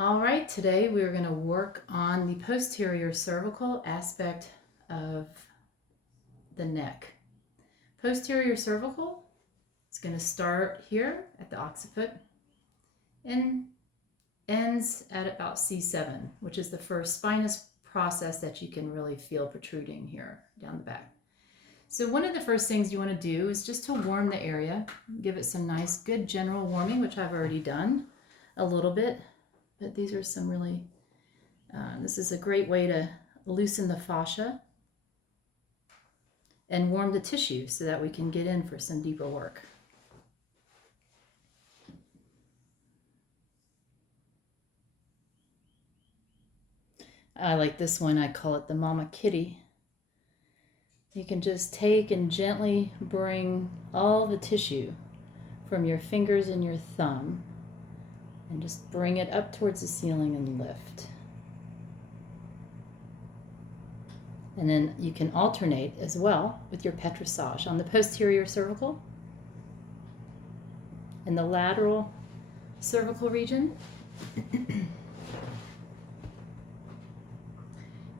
All right, today we're going to work on the posterior cervical aspect of the neck. Posterior cervical is going to start here at the occiput and ends at about C7, which is the first spinous process that you can really feel protruding here down the back. So one of the first things you want to do is just to warm the area, give it some nice good general warming, which I've already done a little bit. But these are some really, this is a great way to loosen the fascia and warm the tissue so that we can get in for some deeper work. I like this one, I call it the Mama Kitty. You can just take and gently bring all the tissue from your fingers and your thumb and just bring it up towards the ceiling and lift. And then you can alternate as well with your petrissage on the posterior cervical and the lateral cervical region. And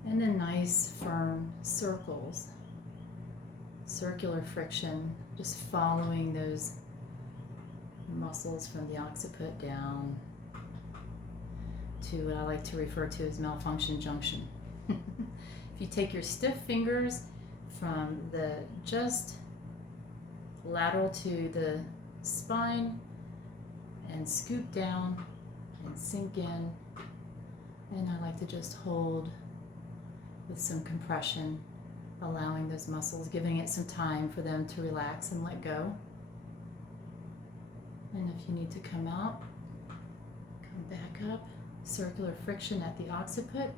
then nice firm circles, circular friction, just following those muscles from the occiput down to what I like to refer to as malfunction junction. If you take your stiff fingers from the just lateral to the spine and scoop down and sink in, and I like to just hold with some compression, allowing those muscles, giving it some time for them to relax and let go. And if you need to come out, come back up, circular friction at the occiput,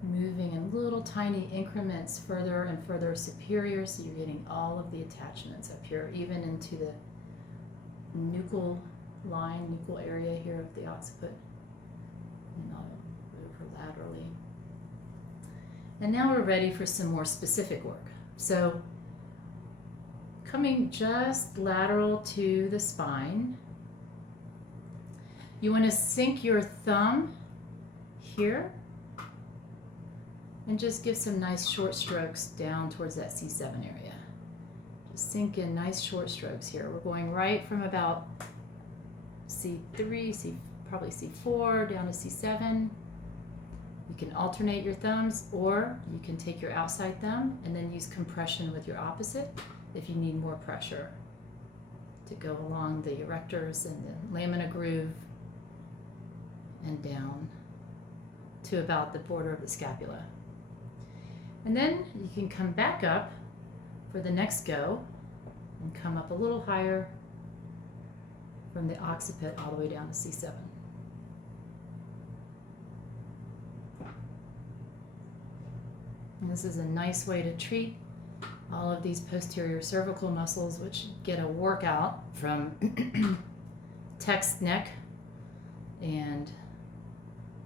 moving in little tiny increments further and further superior, so you're getting all of the attachments up here, even into the nuchal line, nuchal area here of the occiput, and I'll over laterally. And now we're ready for some more specific work. So coming just lateral to the spine, you want to sink your thumb here and just give some nice short strokes down towards that C7 area. Just sink in nice short strokes here. We're going right from about C3, probably C4 down to C7. You can alternate your thumbs, or you can take your outside thumb and then use compression with your opposite if you need more pressure to go along the erectors and the lamina groove and down to about the border of the scapula. And then you can come back up for the next go and come up a little higher from the occiput all the way down to C7. And this is a nice way to treat all of these posterior cervical muscles, which get a workout from text neck and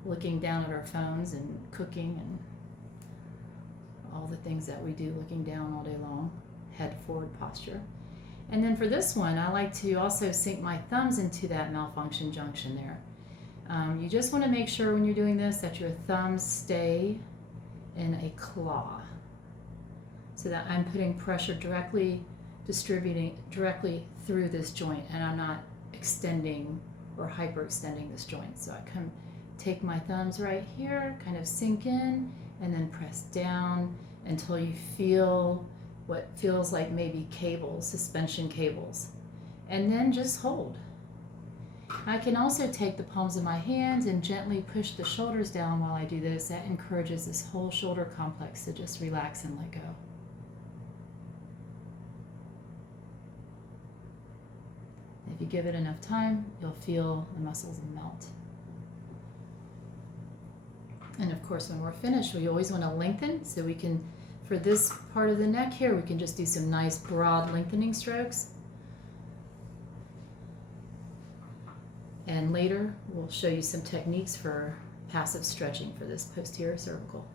looking down at our phones and cooking and all the things that we do looking down all day long, head forward posture. And then for this one, I like to also sink my thumbs into that malfunction junction there. You just want to make sure when you're doing this that your thumbs stay in a claw, so that I'm putting pressure distributing directly through this joint, and I'm not extending or hyperextending this joint. So I take my thumbs right here, kind of sink in, and then press down until you feel what feels like maybe cables, suspension cables, and then just hold. I can also take the palms of my hands and gently push the shoulders down while I do this. That encourages this whole shoulder complex to just relax and let go. If you give it enough time, you'll feel the muscles melt. And of course, when we're finished, we always want to lengthen, so we can, for this part of the neck here, we can just do some nice broad lengthening strokes. And later, we'll show you some techniques for passive stretching for this posterior cervical.